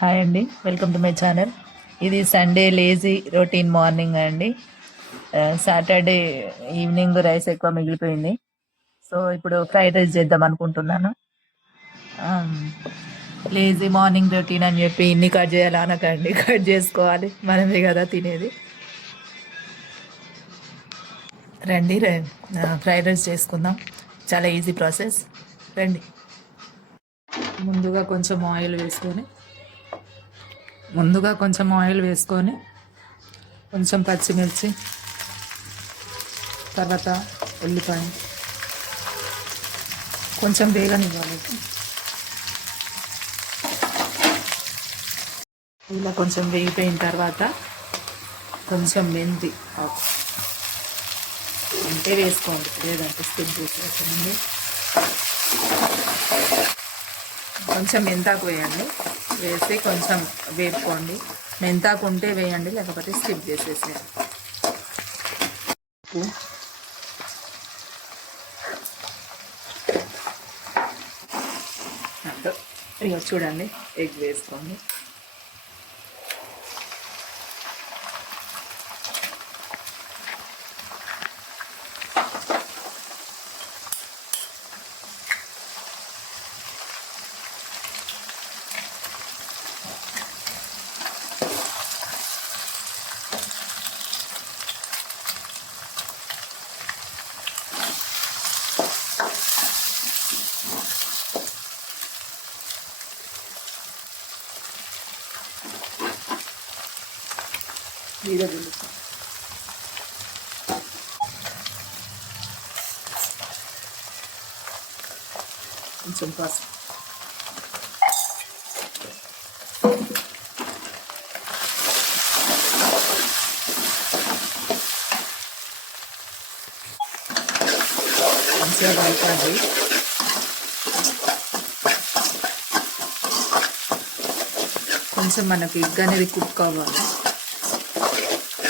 Hi అండి, welcome to my channel. ఇది Sunday lazy routine morning అండి. సాటర్డే ఈవినింగ్ రైస్ ఎక్కువ మిగిలిపోయింది, సో ఇప్పుడు ఫ్రైడ్ రైస్ చేద్దాం అనుకుంటున్నాను. లేజీ మార్నింగ్ రొటీన్ అని చెప్పి ఇన్ని కట్ చేయాలి అనకండి, కట్ చేసుకోవాలి, మనమే కదా తినేది. రండి, ఫ్రైడ్ రైస్ చేసుకుందాం. చాలా ఈజీ ప్రాసెస్. రండి. ముందుగా కొంచెం ఆయిల్ వేసుకొని కొంచెం పచ్చిమిర్చి, తర్వాత ఉల్లిపాయ కొంచెం వేగనివ్వాలి. ఇలా కొంచెం వేగిపోయిన తర్వాత కొంచెం మెంతి ఆకు ఉంటే వేసుకోండి, లేదంటే స్కిప్ చేసేయండి. కొంచెం మెంతాకు వేయండి, వేసి కొంచెం వేపుకోండి. మెంతాకు ఉంటే వేయండి, లేకపోతే స్కిప్ చేసేసేయండి. ఇక చూడండి, ఎగ్ వేసుకోండి. కొంచెం పసుపు, మంచిగా కలపండి. కొంచెం మనకి ఎగ్ అనేది కుక్ అవ్వాలి.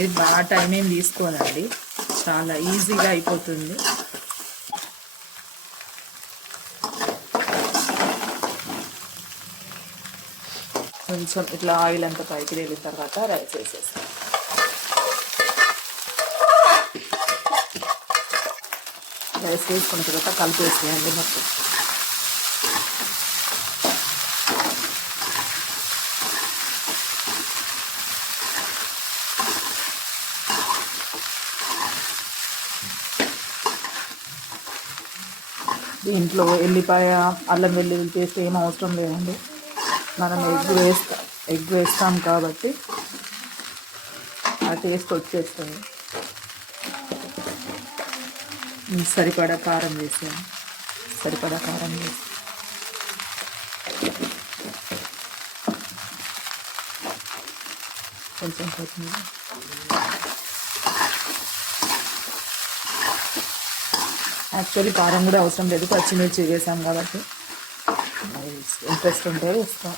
ఇది బాగా టైం ఏం తీసుకోనండి, చాలా ఈజీగా అయిపోతుంది. కొంచెం ఇట్లా ఆయిల్ అంతా పైకి తేలిన తర్వాత రైస్ వేసేస్తాం. రైస్ వేసుకున్న తర్వాత కలిపేసేయండి మొత్తం. దీంట్లో ఎల్లిపాయ, అల్లం వెల్లుల్లి పేస్ట్ ఏం అవసరం లేదండి. మనం ఎగ్ వేస్తాం కాబట్టి ఆ టేస్ట్ వచ్చేస్తుంది. సరిపడా కారం వేసాను, కొంచెం కొత్తిమీర, యాక్చువల్లీ కారం కూడా అవసరం లేదు, పచ్చిమిర్చి వేసాం కాబట్టి. ఇంట్రెస్ట్ ఉంటే వేస్తాం.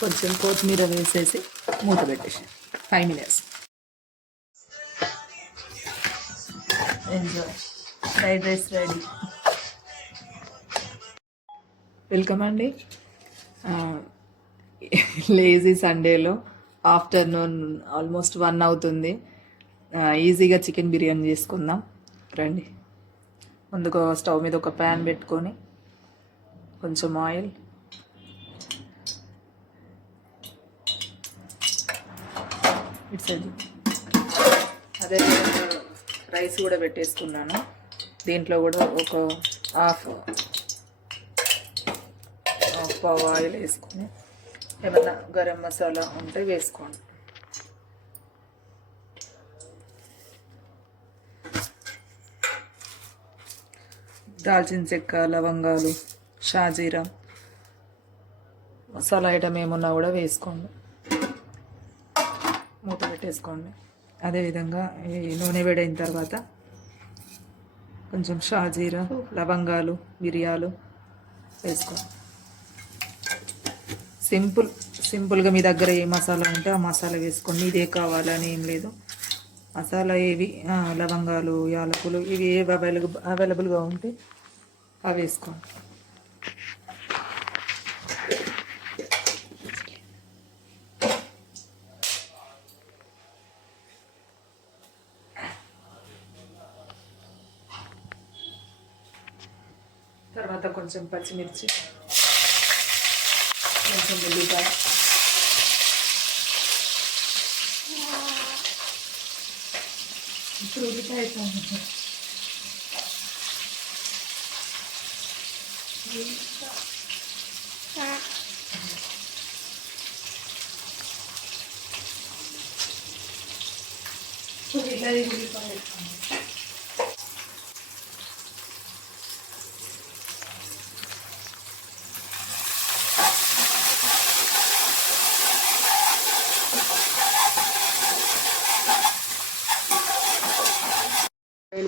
కొంచెం కొత్తిమీర వేసేసి మూత పెట్టేసి 5 minutes. Enjoy, fried rice ready. Welcome అండి. లేజీ సండేలో ఆఫ్టర్నూన్ ఆల్మోస్ట్ 1 అవుతుంది. ఈజీగా చికెన్ బిర్యానీ చేసుకుందాం, రండి. ముందుగా స్టవ్ మీద ఒక ప్యాన్ పెట్టుకొని కొంచెం ఆయిల్, అదే రైస్ కూడా పెట్టేసుకున్నాను. దీంట్లో కూడా ఒక హాఫ్ పావు ఆయిల్ వేసుకొని ఏమన్నా గరం మసాలా ఉంటే వేసుకోండి. దాల్చిన చెక్క, లవంగాలు, షాజీరా, మసాలా ఐటమ్ ఏమున్నా కూడా వేసుకోండి. మూత పెట్టేసుకోండి. అదేవిధంగా ఈ నూనె వేడైన తర్వాత కొంచెం షాజీరా, లవంగాలు, మిరియాలు వేసుకోండి. సింపుల్గా మీ దగ్గర ఏ మసాలా ఉంటే ఆ మసాలా వేసుకోండి. ఇదే కావాలని ఏం లేదు. మసాలా ఏవి లవంగాలు, యాలకులు ఇవి ఏవి అవైలబుల్గా ఉంటే అవి వేసుకోండి. తర్వాత కొంచెం పచ్చిమిర్చి, కొంచెం ఉల్లిపాయ, ఇప్పుడు ఉల్లిపాయ ఉల్లిపాయ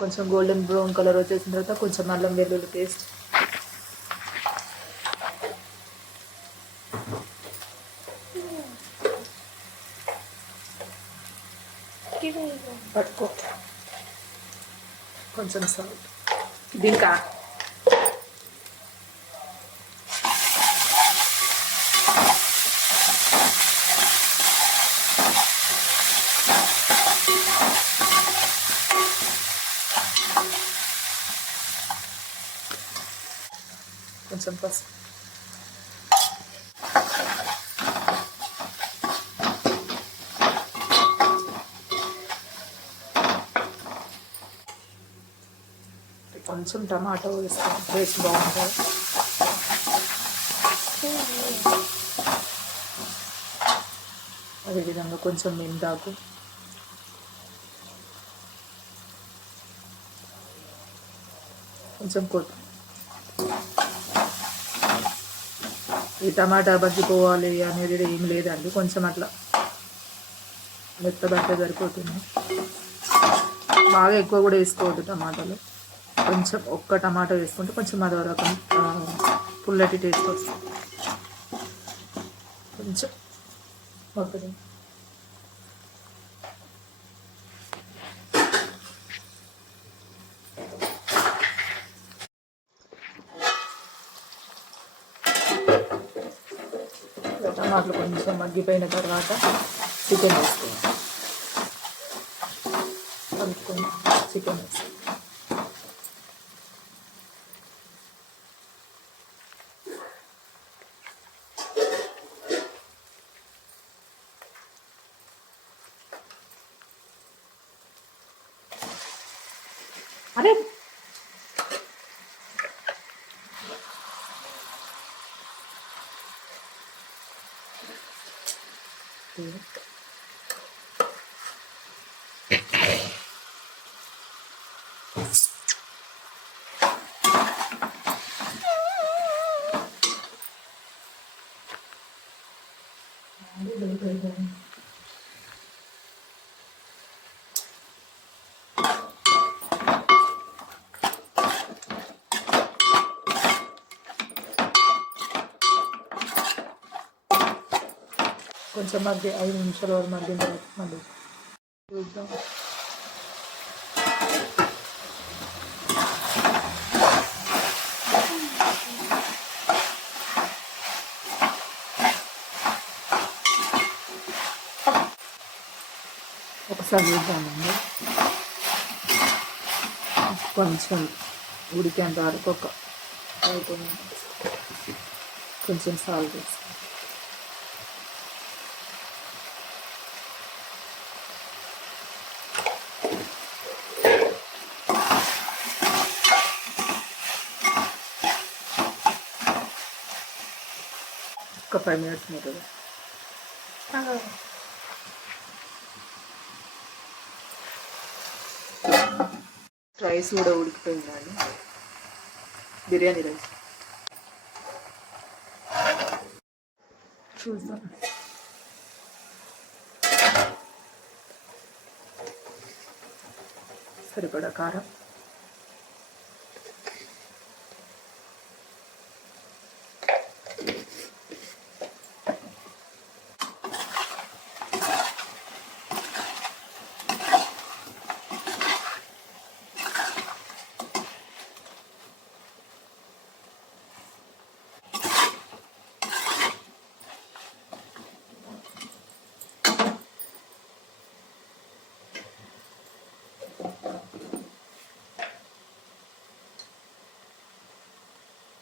కొంచెం గోల్డెన్ బ్రౌన్ కలర్ వచ్చేసిన తర్వాత కొంచెం అల్లం వెల్లుల్లి పేస్ట్, పట్టుకో, కొంచెం సాల్ట్, దీంకా కొంచెం పసుపు, కొంచెం టమాటో వేస్తాం, టేస్ట్ బాగుంటుంది. అదేవిధంగా కొంచెం మెంతాకు, కొంచెం కొత్తిమీర. ఈ టమాటా బజ్జిపోవాలి అనేది ఏం లేదండి, కొంచెం అట్లా మెత్తబట్టే సరిపోతుంది. బాగా ఎక్కువ కూడా వేసుకోవద్దు టమాటాలు, కొంచెం ఒక్క టమాటా వేసుకుంటే కొంచెం అదో రకం పుల్లటి టేస్ట్ వస్తుంది. కొంచెం ఒకటి టమాటాలు కొంచెం మగ్గిపోయిన తర్వాత చికెన్ వేసుకోవాలి. కలుపుకొని చికెన్ వేసుకోవాలి. అరే కొంచెం మధ్య 5 నిమిషాల వరకు మధ్య మళ్ళీ చూద్దాం. ఒకసారి చూద్దామండి, కొంచెం ఉడికేంత వరకు కొంచెం సాల్ట్ వేసి ఒక 5 minutes అవుతుంది. రైస్ కూడా ఉడికిపోయిందండి, బిర్యానీ రైస్ చూద్దాం. సరిపడా కారం,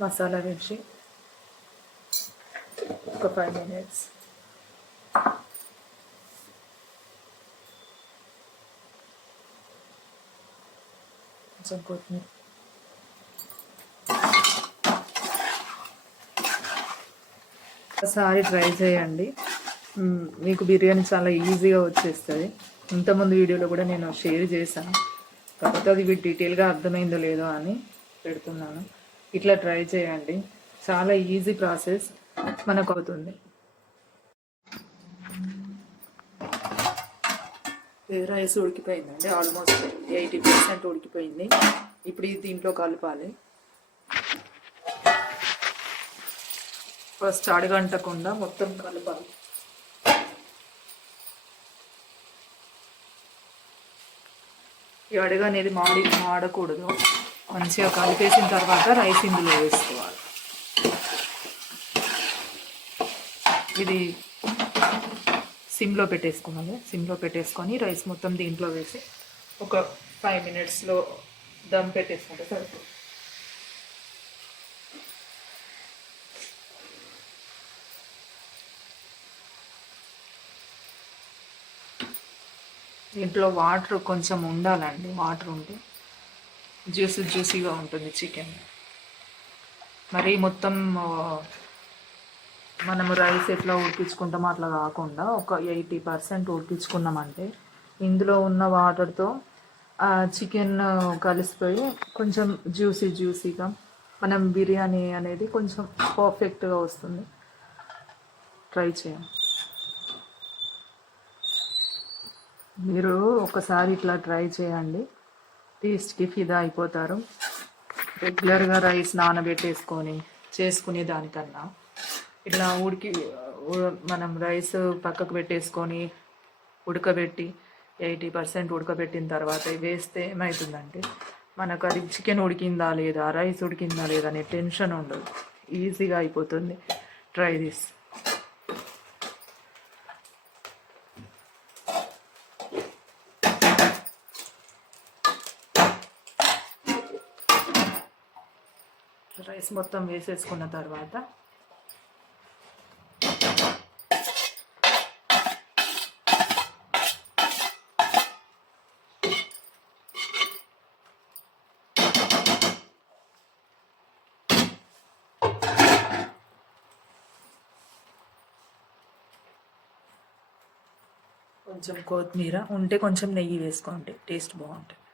మసాలా వేసి ఒక 5 minutes. కొంచెం కొత్తిమీర. ఒకసారి ట్రై చేయండి, మీకు బిర్యానీ చాలా ఈజీగా వచ్చేస్తుంది. ఇంతకుముందు వీడియోలో కూడా నేను షేర్ చేశాను, కాకపోతే అది డీటెయిల్గా అర్థమైందో లేదో అని పెడుతున్నాను. ఇట్లా ట్రై చేయండి, చాలా ఈజీ ప్రాసెస్ మనకు అవుతుంది. రైస్ ఉడికిపోయిందండి, ఆల్మోస్ట్ 80% ఉడికిపోయింది. ఇప్పుడు ఇది దీంట్లో కలపాలి. ఫస్ట్ అడగంటకుండా మొత్తం కలపాలి. ఈ అడుగు అనేది మాడకూడదు. మంచిగా కలిపేసిన తర్వాత రైస్ ఇందులో వేసుకోవాలి. ఇది సిమ్లో పెట్టేసుకోవాలి. సిమ్లో పెట్టేసుకొని రైస్ మొత్తం దీంట్లో వేసి ఒక 5 minutesలో దమ్ పెట్టేసుకుంటే సరిపోతుంది. దీంట్లో వాటర్ కొంచెం ఉండాలండి, వాటర్ ఉంటే జ్యూసీగా ఉంటుంది చికెన్. మరి మొత్తం మనము రైస్ ఎట్లా ఉడికించుకుంటామో అట్లా కాకుండా ఒక 80% ఉడికించుకున్నామంటే ఇందులో ఉన్న వాటర్తో చికెన్ కలిసిపోయి కొంచెం జ్యూసీగా మనం బిర్యానీ అనేది కొంచెం పర్ఫెక్ట్గా వస్తుంది. ట్రై చేయండి, మీరు ఒకసారి ఇట్లా ట్రై చేయండి, టేస్ట్కి ఫిదా అయిపోతారు. రెగ్యులర్గా రైస్ నానబెట్టేసుకొని చేసుకునే దానికన్నా ఇట్లా మనం రైస్ పక్కకు పెట్టేసుకొని ఉడకబెట్టి 80% ఉడకబెట్టిన తర్వాత వేస్తే ఏమవుతుందంటే మనకు అది చికెన్ ఉడికిందా లేదా, రైస్ ఉడికిందా లేదా అనే టెన్షన్ ఉండదు, ఈజీగా అయిపోతుంది. Try this. రైస్ మొత్తం వేసేసుకున్న తర్వాత కొంచెం కొత్తిమీర ఉంటే కొంచెం నెయ్యి వేసుకోండి, టేస్ట్ బాగుంటుంది.